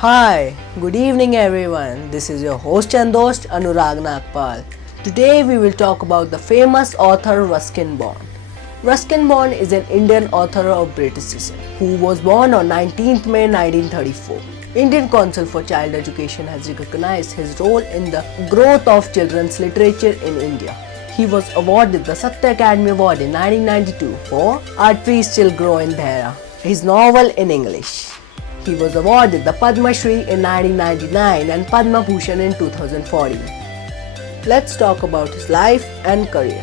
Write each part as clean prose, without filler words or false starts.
Hi, good evening everyone. This is your host and host Anurag Nagpal. Today we will talk about the famous author Ruskin Bond. Ruskin Bond is an Indian author of British descent who was born on 19th May 1934. Indian Council for Child Education has recognized his role in the growth of children's literature in India. He was awarded the Satya Akademi Award in 1992 for Our Trees Still Grow in Dhara, his novel in English. He was awarded the Padma Shri in 1999 and Padma Bhushan in 2014. Let's talk about his life and career.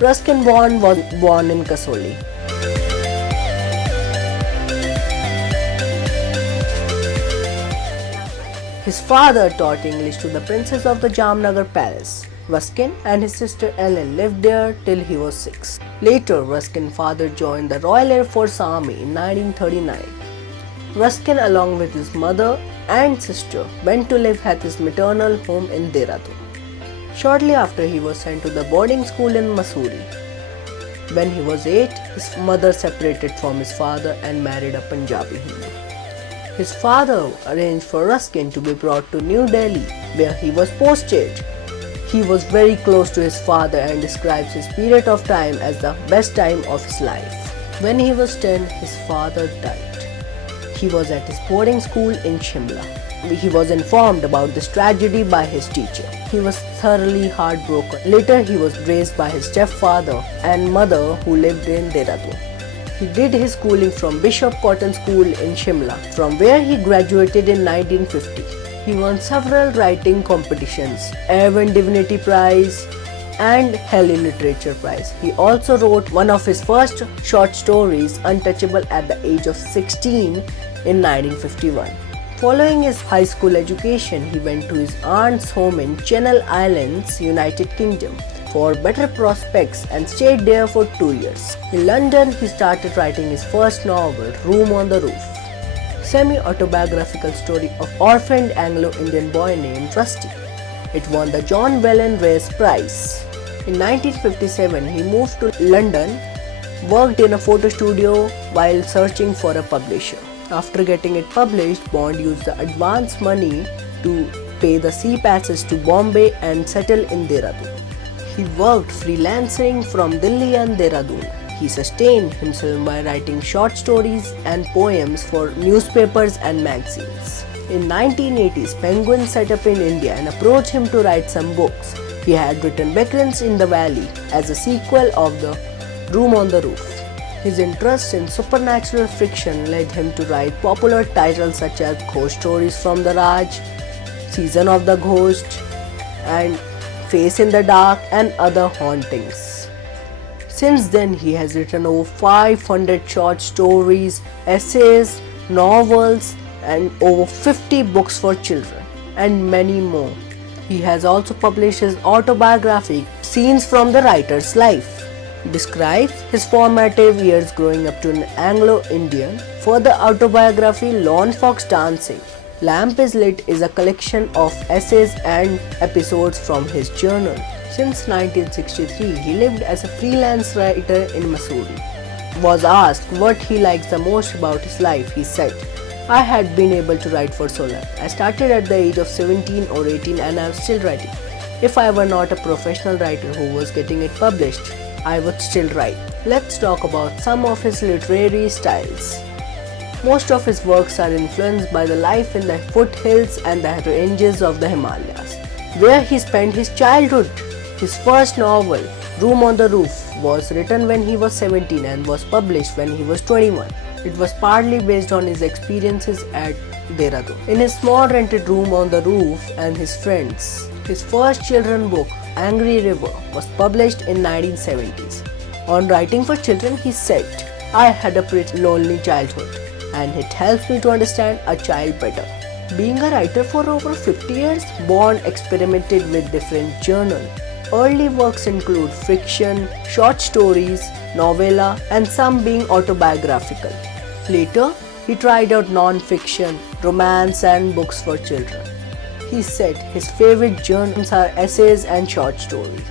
Ruskin Bond was born in Kasoli. His father taught English to the princess of the Jamnagar Palace. Ruskin and his sister Ellen lived there till he was 6. Later, Ruskin's father joined the Royal Air Force Army in 1939. Ruskin, along with his mother and sister, went to live at his maternal home in Dehradun. Shortly after, he was sent to the boarding school in Mussoorie. When he was 8, his mother separated from his father and married a Punjabi Hindu. His father arranged for Ruskin to be brought to New Delhi, where he was posted. He was very close to his father and describes his period of time as the best time of his life. When he was 10, his father died. He was at his boarding school in Shimla. He was informed about this tragedy by his teacher. He was thoroughly heartbroken. Later, he was raised by his stepfather and mother who lived in Dehradun. He did his schooling from Bishop Cotton School in Shimla, from where he graduated in 1950. He won several writing competitions, Avon Divinity Prize and Helen Literature Prize. He also wrote one of his first short stories, Untouchable, at the age of 16 in 1951. Following his high school education, he went to his aunt's home in Channel Islands, United Kingdom, for better prospects and stayed there for 2 years. In London, he started writing his first novel, Room on the Roof, semi-autobiographical story of orphaned Anglo-Indian boy named Rusty. It won the John Vellen Race Prize. In 1957, he moved to London, worked in a photo studio while searching for a publisher. After getting it published, Bond used the advance money to pay the sea passes to Bombay and settle in Dehradun. He worked freelancing from Delhi and Dehradun. He sustained himself by writing short stories and poems for newspapers and magazines. In 1980s, Penguin set up in India and approached him to write some books. He had written Vagrants in the Valley as a sequel of the Room on the Roof. His interest in supernatural fiction led him to write popular titles such as Ghost Stories from the Raj, Season of the Ghost, and Face in the Dark and other hauntings. Since then, he has written over 500 short stories, essays, novels, and over 50 books for children, and many more. He has also published his autobiography, Scenes from the Writer's Life. Describes his formative years growing up to an Anglo-Indian. Further autobiography, Lone Fox Dancing, Lamp is Lit is a collection of essays and episodes from his journal. Since 1963, he lived as a freelance writer in Mussoorie. Was asked what he likes the most about his life, he said, "I had been able to write for so long. I started at the age of 17 or 18 and I'm still writing. If I were not a professional writer who was getting it published, I would still write." Let's talk about some of his literary styles. Most of his works are influenced by the life in the foothills and the ranges of the Himalayas, where he spent his childhood. His first novel, Room on the Roof, was written when he was 17 and was published when he was 21. It was partly based on his experiences at Dehradun. In his small rented room on the roof and his friends. His first children's book, Angry River, was published in 1970s. On writing for children, he said, "I had a pretty lonely childhood, and it helps me to understand a child better." Being a writer for over 50 years, Bond experimented with different genres. Early works include fiction, short stories, novella, and some being autobiographical. Later, he tried out non-fiction, romance, and books for children. He said his favorite genres are essays and short stories.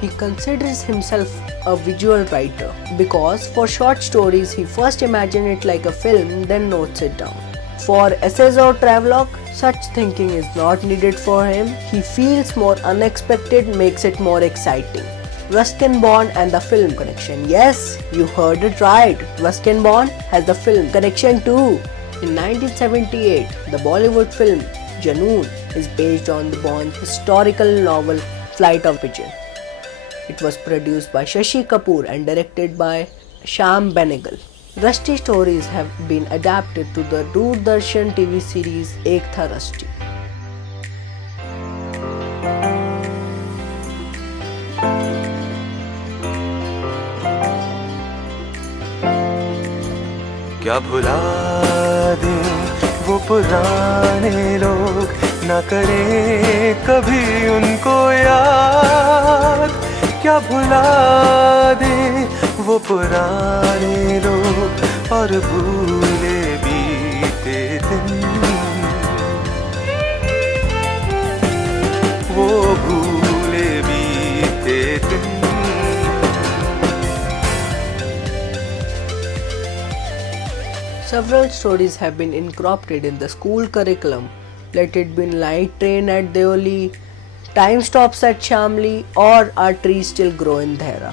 He considers himself a visual writer because for short stories he first imagines it like a film, then notes it down. For essays or travelogue, such thinking is not needed for him. He feels more unexpected makes it more exciting. Ruskin Bond and the film connection. Yes, you heard it right. Ruskin Bond has the film connection too. In 1978, the Bollywood film Junoon is based on the Bond's historical novel Flight of Pigeon. It was produced by Shashi Kapoor and directed by Shyam Benegal. Rusty stories have been adapted to the Doordarshan TV series Ek Tha Rusty. क्या भुला दे वो पुराने लोग, न करे कभी उनको याद। क्या भुला दे वो पुराने लोग और भूले बीते दिन, वो भूले बीते दिन। Several stories have been incorporated in the school curriculum. Let it be Night Train at Deoli, Time Stops at Shamli, or Our Trees Still Grow in Dhera.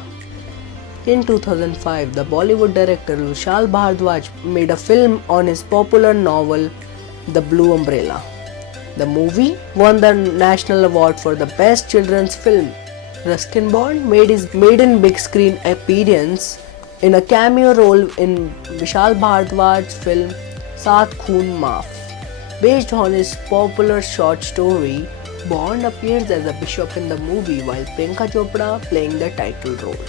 In 2005, the Bollywood director Vishal Bhardwaj made a film on his popular novel The Blue Umbrella. The movie won the National Award for the Best Children's Film. Ruskin Bond made his maiden big screen appearance in a cameo role in Vishal Bhardwaj's film Saath Khoon Maaf. Based on his popular short story, Bond appears as a bishop in the movie while Priyanka Chopra playing the title role.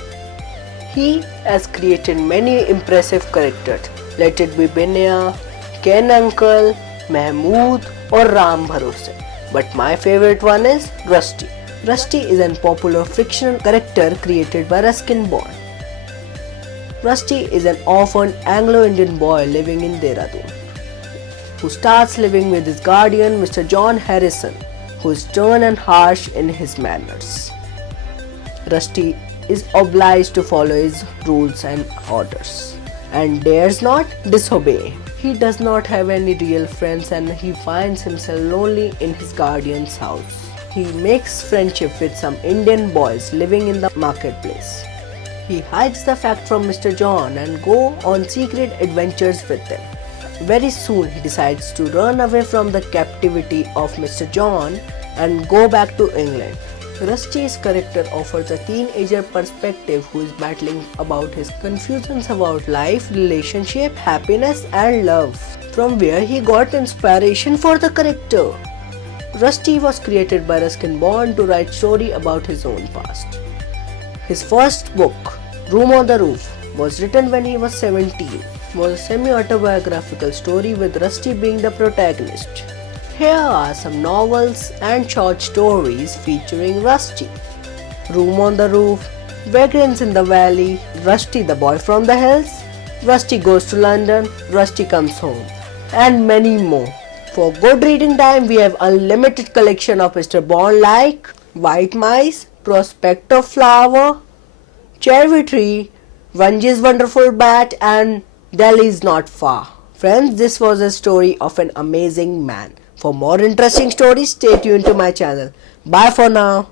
He has created many impressive characters. Let it be Binaya, Ken Uncle, Mahmood or Ram Bharose. But my favorite one is Rusty. Rusty is a popular fictional character created by Ruskin Bond. Rusty is an orphaned Anglo-Indian boy living in Dehradun, who starts living with his guardian Mr. John Harrison, who is stern and harsh in his manners. Rusty is obliged to follow his rules and orders and dares not disobey. He does not have any real friends and he finds himself lonely in his guardian's house. He makes friendship with some Indian boys living in the marketplace. He hides the fact from Mr. John and go on secret adventures with them. Very soon he decides to run away from the captivity of Mr. John and go back to England. Rusty's character offers a teenager perspective who is battling about his confusions about life, relationship, happiness and love, from where he got inspiration for the character. Rusty was created by Ruskin Bond to write story about his own past. His first book, Room on the Roof, was written when he was 17. Was a semi-autobiographical story with Rusty being the protagonist. Here are some novels and short stories featuring Rusty. Room on the Roof, Vagrants in the Valley, Rusty the Boy from the Hills, Rusty Goes to London, Rusty Comes Home, and many more. For good reading time, we have unlimited collection of Mr. Bond like White Mice, Prospect of Flower, Cherry Tree, Vanji's Wonderful Bat, and Delhi's Not Far. Friends, this was a story of an amazing man. For more interesting stories, stay tuned to my channel. Bye for now.